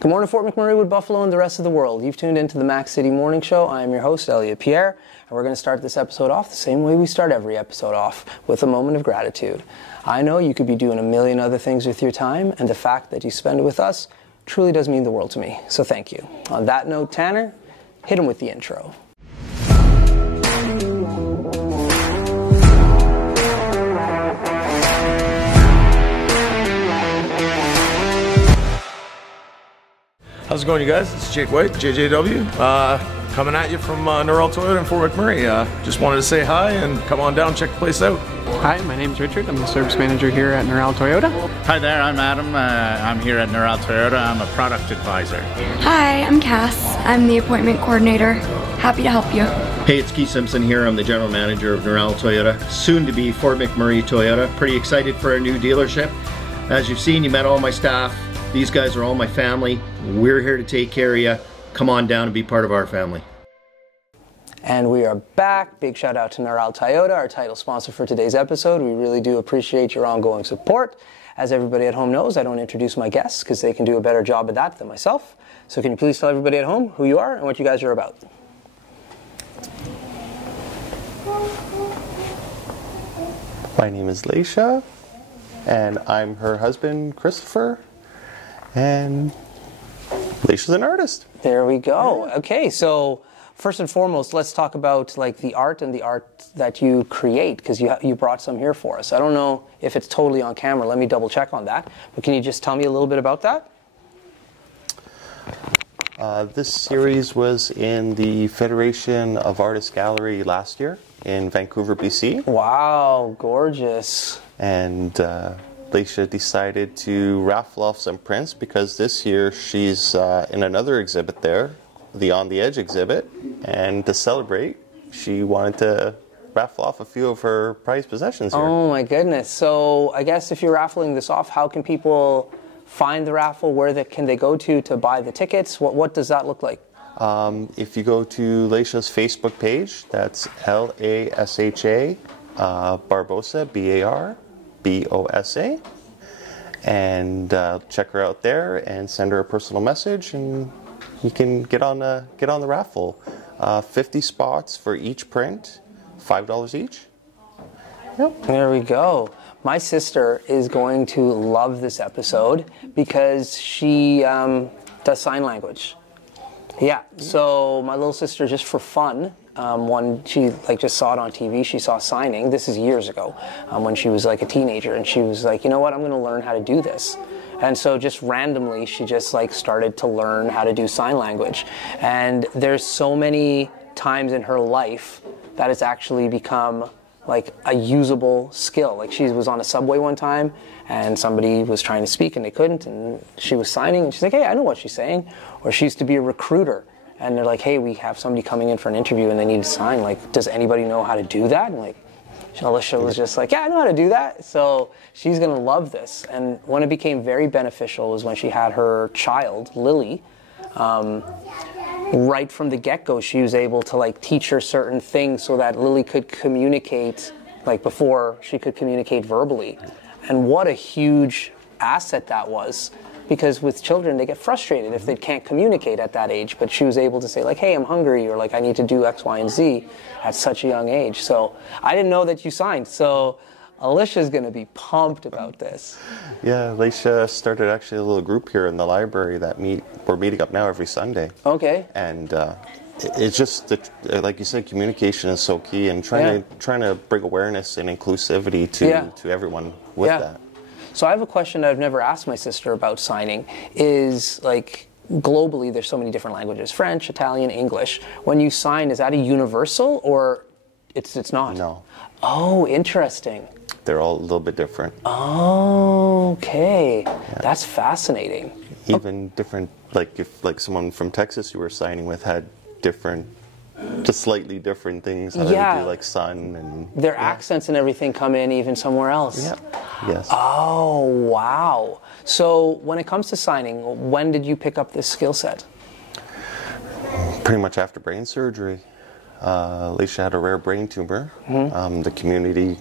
Good morning, Fort McMurray, Wood Buffalo, and the rest of the world. You've tuned into the Mac City Morning Show. I am your host, Elliot Pierre, and we're going to start this episode off the same way we start every episode off, with a moment of gratitude. I know you could be doing a million other things with your time, and the fact that you spend it with us truly does mean the world to me, so thank you. On that note, Tanner, hit him with the intro. How's it going, you guys? It's Jake White, JJW, coming at you from Norrell Toyota in Fort McMurray. Just wanted to say hi and come on down, check the place out. Hi, my name's Richard. I'm the service manager here at Norrell Toyota. Hi there, I'm Adam. I'm here at Norrell Toyota. I'm a product advisor. Hi, I'm Cass. I'm the appointment coordinator. Happy to help you. Hey, it's Keith Simpson here. I'm the general manager of Norrell Toyota, soon to be Fort McMurray Toyota. Pretty excited for our new dealership. As you've seen, you met all my staff. These guys are all my family. We're here to take care of you. Come on down and be part of our family. And we are back. Big shout out to Norrell Toyota, our title sponsor for today's episode. We really do appreciate your ongoing support. As everybody at home knows, I don't introduce my guests because they can do a better job at that than myself. So can you please tell everybody at home who you are and what you guys are about? My name is Lasha, and I'm her husband, Christopher. And Lasha's an artist. There we go. Okay, so first and foremost, let's talk about like the art and the art that you create, because you brought some here for us. I don't know if it's totally on camera. Let me double check on that. But can you just tell me a little bit about that? This series was in the Federation of Artists Gallery last year in Vancouver, BC. Wow, gorgeous. And Lasha decided to raffle off some prints because this year she's in another exhibit there, the On the Edge exhibit, and to celebrate, she wanted to raffle off a few of her prized possessions here. Oh my goodness. So I guess if you're raffling this off, how can people find the raffle? Where can they go to buy the tickets? What does that look like? If you go to Lasha's Facebook page, that's Lasha Barbosa, Barbosa, and check her out there and send her a personal message, and you can get on the raffle. 50 spots for each print, $5 each. Yep. There we go. My sister is going to love this episode because she does sign language. Yeah, so my little sister, just for fun, she just saw it on TV. She saw signing. This is years ago, when she was like a teenager, and she was like, you know what, I'm going to learn how to do this. And so just randomly, she just like started to learn how to do sign language. And there's so many times in her life that it's actually become like a usable skill. Like she was on a subway one time and somebody was trying to speak and they couldn't, and she was signing and she's like, hey, I know what she's saying. Or she used to be a recruiter and they're like, hey, we have somebody coming in for an interview and they need to sign. Like, does anybody know how to do that? And like, Lasha was just like, yeah, I know how to do that. So she's going to love this. And when it became very beneficial was when she had her child, Lily. Right from the get-go, she was able to like teach her certain things so that Lily could communicate like before she could communicate verbally. And what a huge asset that was, because with children, they get frustrated if they can't communicate at that age. But she was able to say like, hey, I'm hungry, or like I need to do X, Y, and Z at such a young age. So I didn't know that you signed. So Alicia's going to be pumped about this. Yeah, Lasha started actually a little group here in the library that we're meeting up now every Sunday. Okay. And it's just, like you said, communication is so key, and trying to bring awareness and inclusivity to everyone with that. So I have a question that I've never asked my sister about signing is like, globally there's so many different languages, French, Italian, English. When you sign, is that a universal or it's not? No. Oh, interesting. They're all a little bit different. Oh, okay. Yeah. That's fascinating. Even different, like if like someone from Texas you were signing with had different, just slightly different things. How they do like sun and their accents and everything come in even somewhere else. Yeah. Yes. Oh, wow. So when it comes to signing, when did you pick up this skill set? Pretty much after brain surgery. Lasha had a rare brain tumor. Mm-hmm. The community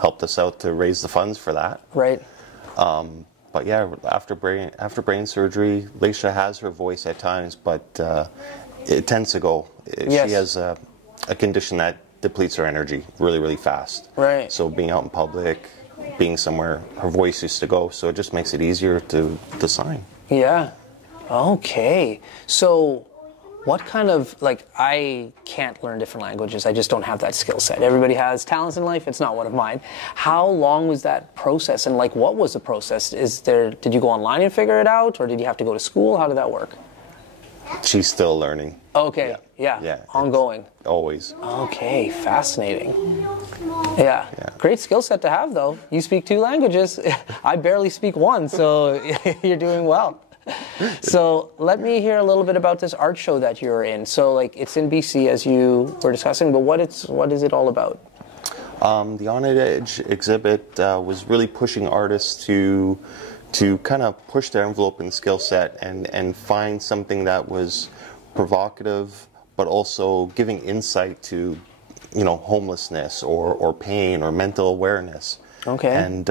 helped us out to raise the funds for that. Right. But yeah, after brain surgery, Lasha has her voice at times, but it tends to go. Yes. She has a condition that depletes her energy really, really fast. Right. So being out in public, being somewhere, her voice used to go, so it just makes it easier to sign. Yeah. Okay. So what kind of, like, I can't learn different languages. I just don't have that skill set. Everybody has talents in life. It's not one of mine. How long was that process? And, like, what was the process? Did you go online and figure it out? Or did you have to go to school? How did that work? She's still learning. Okay. Yeah. Ongoing. Always. Okay. Fascinating. Yeah. Great skill set to have, though. You speak 2 languages. I barely speak 1, so you're doing well. So let me hear a little bit about this art show that you're in. So, like, it's in BC, as you were discussing, but what is it all about? The On Edge exhibit was really pushing artists to kind of push their envelope and skill set and find something that was provocative, but also giving insight to, homelessness or pain or mental awareness. Okay. And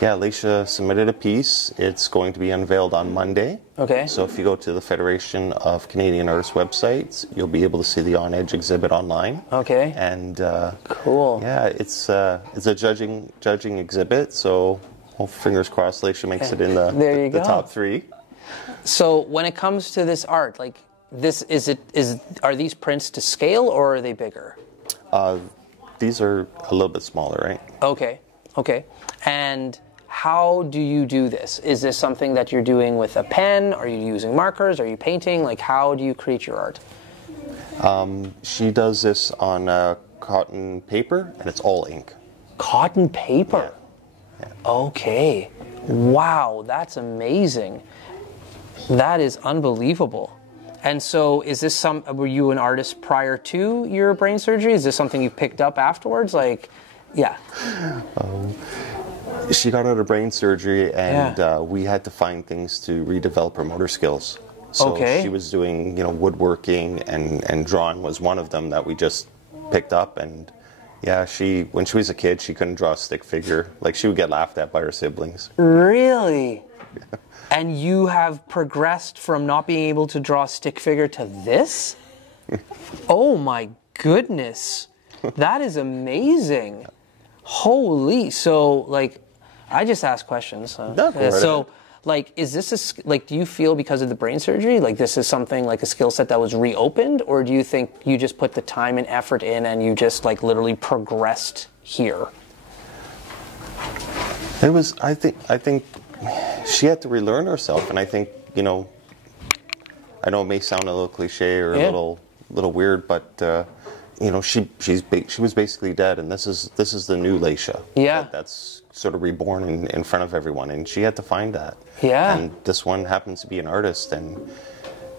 Lasha submitted a piece. It's going to be unveiled on Monday. Okay. So if you go to the Federation of Canadian Artists website, you'll be able to see the On Edge exhibit online. Okay. And cool. Yeah, it's a judging exhibit. So fingers crossed, Lasha makes it in the top 3. So when it comes to this art, like are these prints to scale or are they bigger? These are a little bit smaller, right? Okay. And how do you do this? Is this something that you're doing with a pen? Are you using markers? Are you painting? Like, how do you create your art? She does this on cotton paper, and it's all ink. Cotton paper? Yeah. Okay. Wow, that's amazing. That is unbelievable. And so were you an artist prior to your brain surgery? Is this something you picked up afterwards? Like, yeah. She got out of brain surgery, and we had to find things to redevelop her motor skills. So she was doing, woodworking, and drawing was one of them that we just picked up. And yeah, when she was a kid, she couldn't draw a stick figure. Like, she would get laughed at by her siblings. Really? And you have progressed from not being able to draw a stick figure to this? Oh my goodness. That is amazing. Holy. So, like, I just ask questions. So, like, is this do you feel because of the brain surgery, like, this is something like a skill set that was reopened, or do you think you just put the time and effort in and you just, like, literally progressed here? It was, I think she had to relearn herself, and I think, I know it may sound a little cliche or a little weird, but she was basically dead, and this is the new Lasha. Yeah. That's sort of reborn in front of everyone, and she had to find that. Yeah. And this one happens to be an artist, and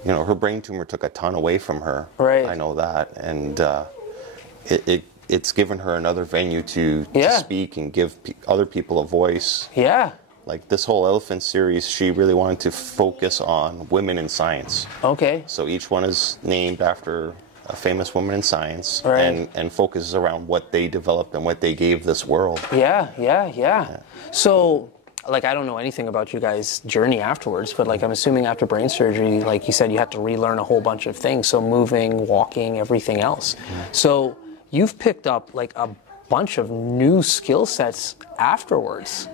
her brain tumor took a ton away from her. Right. I know that, and it's given her another venue to speak and give other people a voice. Yeah. Like, this whole Elephant series, she really wanted to focus on women in science. Okay. So each one is named after a famous woman in science, and focuses around what they developed and what they gave this world. Yeah. So, like, I don't know anything about you guys' journey afterwards, but, like, I'm assuming after brain surgery, like you said, you had to relearn a whole bunch of things. So moving, walking, everything else. So you've picked up, like, a bunch of new skill sets afterwards.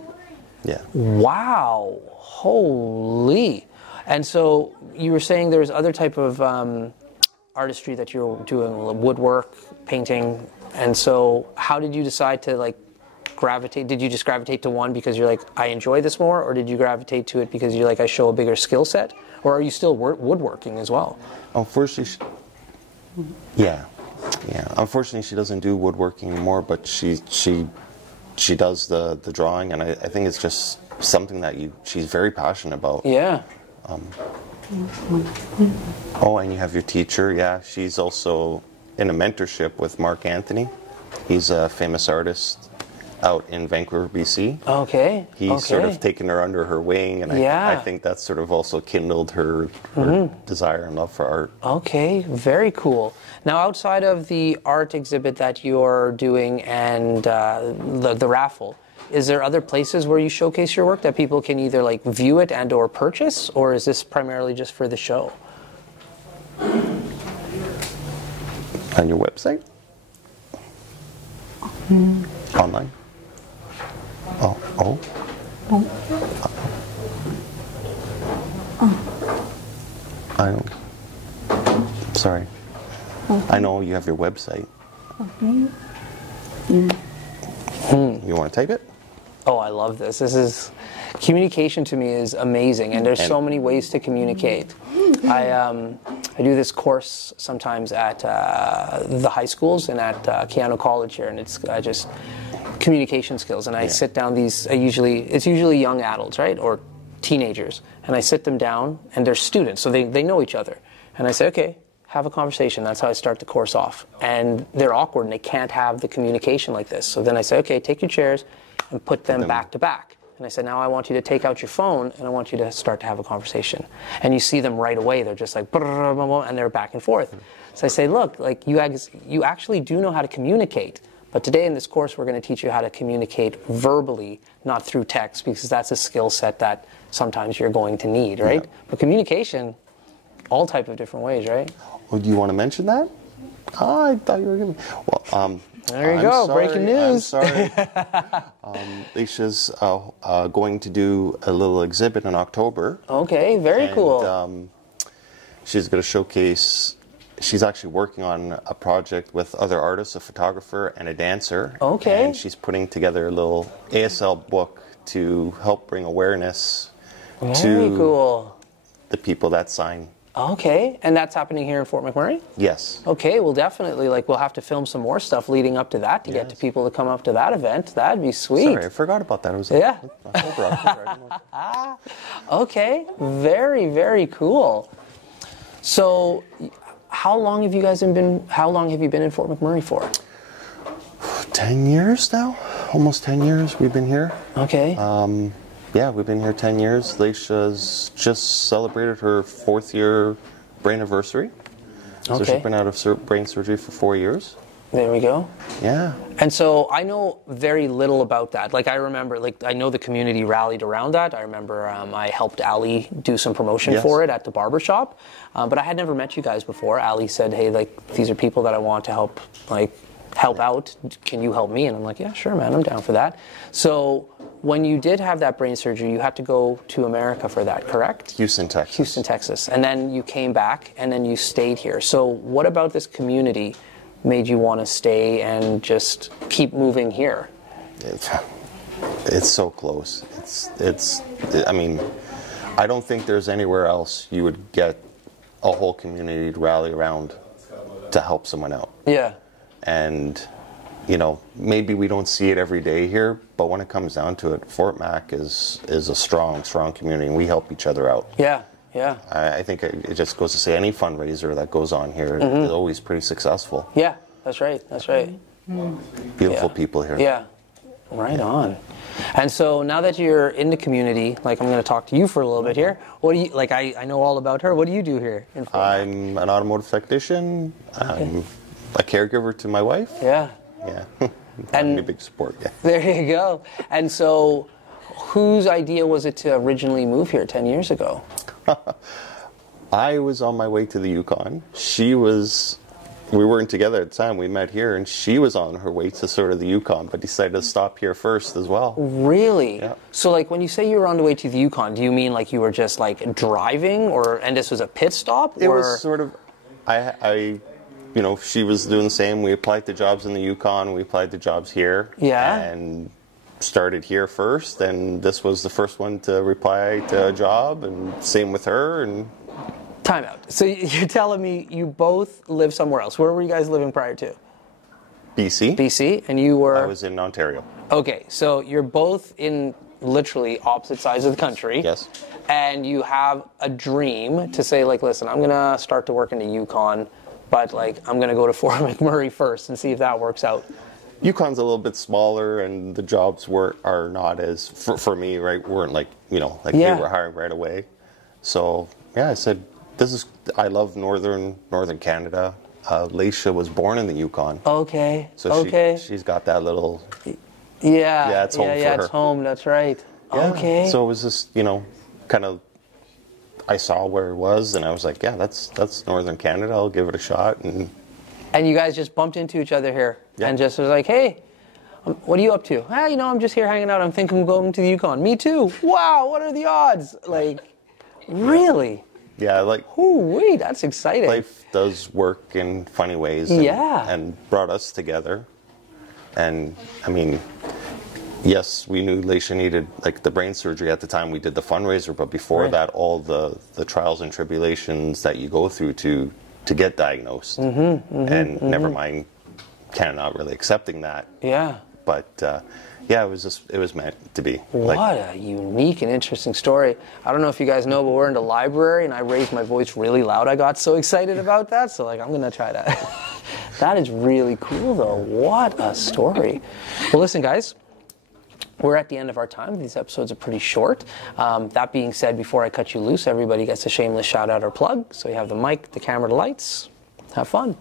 Yeah. Wow. Holy. And so you were saying there's other type of artistry that you're doing, woodwork, painting. And so how did you decide to, like, gravitate? Did you just gravitate to one because you're like, I enjoy this more? Or did you gravitate to it because you're like, I show a bigger skill set? Or are you still woodworking as well? Unfortunately, unfortunately she doesn't do woodworking anymore, but she does the drawing, and I think it's just something that she's very passionate about. Yeah. And you have your teacher. Yeah, she's also in a mentorship with Mark Anthony. He's a famous artist out in Vancouver, BC. Okay. He's sort of taken her under her wing, and I think that's sort of also kindled her desire and love for art. Okay, very cool. Now, outside of the art exhibit that you're doing and the raffle, is there other places where you showcase your work that people can either like view it and or purchase, or is this primarily just for the show? On your website? Online? Oh. I don't. Sorry. I know you have your website. You want to type it? Oh, I love this. Communication to me is amazing, and there's so many ways to communicate. I do this course sometimes at the high schools and at Keanu College here, and it's just communication skills. And I sit down it's usually young adults, right, or teenagers, and I sit them down, and they're students, so they know each other. And I say, okay, have a conversation. That's how I start the course off. And they're awkward, and they can't have the communication like this. So then I say, okay, take your chairs and put them back to back. And I said, now I want you to take out your phone, and I want you to start to have a conversation. And you see them right away. They're just like, and they're back and forth. So I say, look, like you actually do know how to communicate. But today in this course, we're going to teach you how to communicate verbally, not through text, because that's a skill set that sometimes you're going to need, right? Yeah. But communication, all type of different ways, right? Well, do you want to mention that? Oh, I thought you were going to. Well, there you go, breaking news. I'm sorry. Lasha's going to do a little exhibit in October. Okay, very cool. She's going to showcase. She's actually working on a project with other artists, a photographer and a dancer. Okay. And she's putting together a little ASL book to help bring awareness to the people that sign. Okay, and that's happening here in Fort McMurray? Yes. Okay, well definitely, we'll have to film some more stuff leading up to that to get to people to come up to that event. That'd be sweet. Sorry, I forgot about that. It was October. Okay, very, very cool. So, how long have you been in Fort McMurray for? 10 years now. Almost 10 years we've been here. Okay. Yeah, we've been here 10 years. Lasha's just celebrated her 4th year brain anniversary. So she's been out of brain surgery for 4 years. There we go. Yeah. And so I know very little about that. I remember, I know the community rallied around that. I remember I helped Ali do some promotion for it at the barbershop. But I had never met you guys before. Ali said, hey, these are people that I want to help out. Can you help me? And I'm like, yeah, sure, man, I'm down for that. So when you did have that brain surgery, you had to go to America for that, correct? Houston, Texas. Houston, Texas. And then you came back, and then you stayed here. So what about this community made you want to stay and just keep moving here? It's so close. I mean, I don't think there's anywhere else you would get a whole community to rally around to help someone out. Yeah. And, maybe we don't see it every day here, but when it comes down to it, Fort Mac is a strong, strong community, and we help each other out. Yeah, yeah. I think it just goes to say any fundraiser that goes on here is always pretty successful. Yeah, that's right, that's right. Beautiful people here. Yeah, right on. And so now that you're in the community, I'm going to talk to you for a little bit here. What do you, I know all about her. What do you do here in Fort Mac? I'm an automotive technician. I'm a caregiver to my wife. Yeah. Yeah. And a big support. Yeah. There you go. And so, whose idea was it to originally move here 10 years ago? I was on my way to the Yukon. We weren't together at the time. We met here, and she was on her way to sort of the Yukon, but decided to stop here first as well. Really? Yeah. So, when you say you were on the way to the Yukon, do you mean you were just driving, and this was a pit stop? It was sort of. She was doing the same. We applied to jobs in the Yukon. We applied to jobs here. Yeah. And started here first, and this was the first one to reply to a job, and same with her. And time out. So you're telling me you both live somewhere else. Where were you guys living prior to? BC. BC, and you were? I was in Ontario. Okay, so you're both in literally opposite sides of the country. Yes. And you have a dream to say, listen, I'm going to start to work in the Yukon, but I'm going to go to Fort McMurray first and see if that works out. Yukon's a little bit smaller, and the jobs are not as for me, right? Weren't they were hiring right away. So yeah, I said I love northern Canada. Lasha was born in the Yukon. Okay. So she's got that little Yeah. Yeah, it's home for Yeah, her. it's home. That's right. Yeah. Okay. So it was just, kind of, I saw where it was, and I was like, yeah, that's Northern Canada. I'll give it a shot. And you guys just bumped into each other here, Yeah. and just was like, hey, what are you up to? Ah, I'm just here hanging out. I'm thinking of going to the Yukon. Me too. Wow, what are the odds? Like, really? yeah, Ooh, that's exciting. life does work in funny ways. And brought us together. And I mean, yes, we knew Lasha needed the brain surgery at the time we did the fundraiser, but before that, all the trials and tribulations that you go through to get diagnosed, never mind Canada not really accepting that. Yeah. But it was meant to be. What a unique and interesting story. I don't know if you guys know, but we're in the library, and I raised my voice really loud. I got so excited about that, so I'm going to try that. That is really cool, though. What a story. Well, listen, guys. We're at the end of our time. These episodes are pretty short. That being said, before I cut you loose, everybody gets a shameless shout out or plug. So you have the mic, the camera, the lights. Have fun.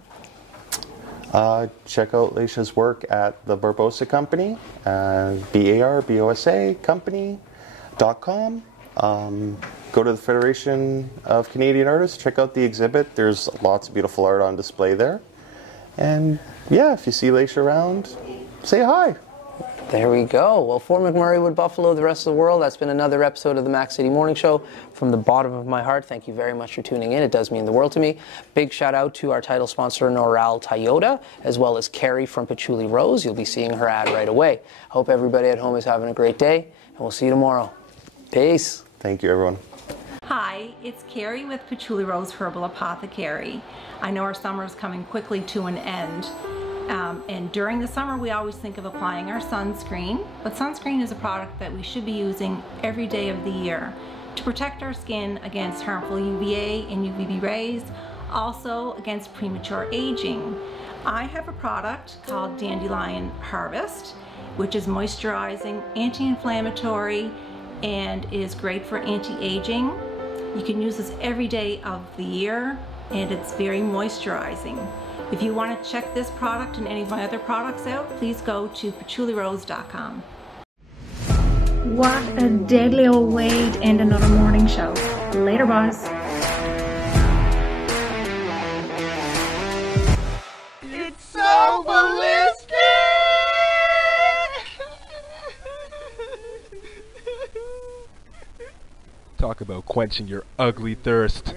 Check out Lasha's work at the Barbosa Company, BARBOSA Company.com. Go to the Federation of Canadian Artists, check out the exhibit. There's lots of beautiful art on display there. And if you see Lasha around, say hi. There we go. Well, for McMurray, Wood Buffalo, the rest of the world, that's been another episode of the Mac City Morning Show. From the bottom of my heart, thank you very much for tuning in. It does mean the world to me. Big shout out to our title sponsor, Noral Toyota, as well as Carrie from Patchouli Rose. You'll be seeing her ad right away. Hope everybody at home is having a great day, and we'll see you tomorrow. Peace. Thank you, everyone. Hi, it's Carrie with Patchouli Rose Herbal Apothecary. I know our summer is coming quickly to an end. And during the summer, we always think of applying our sunscreen, but sunscreen is a product that we should be using every day of the year to protect our skin against harmful UVA and UVB rays, also against premature aging. I have a product called Dandelion Harvest, which is moisturizing, anti-inflammatory, and is great for anti-aging. You can use this every day of the year, and it's very moisturizing. If you want to check this product and any of my other products out, please go to patchoulirose.com. What a deadly old way to end another morning show. Later, boss. It's so ballistic! Talk about quenching your ugly thirst.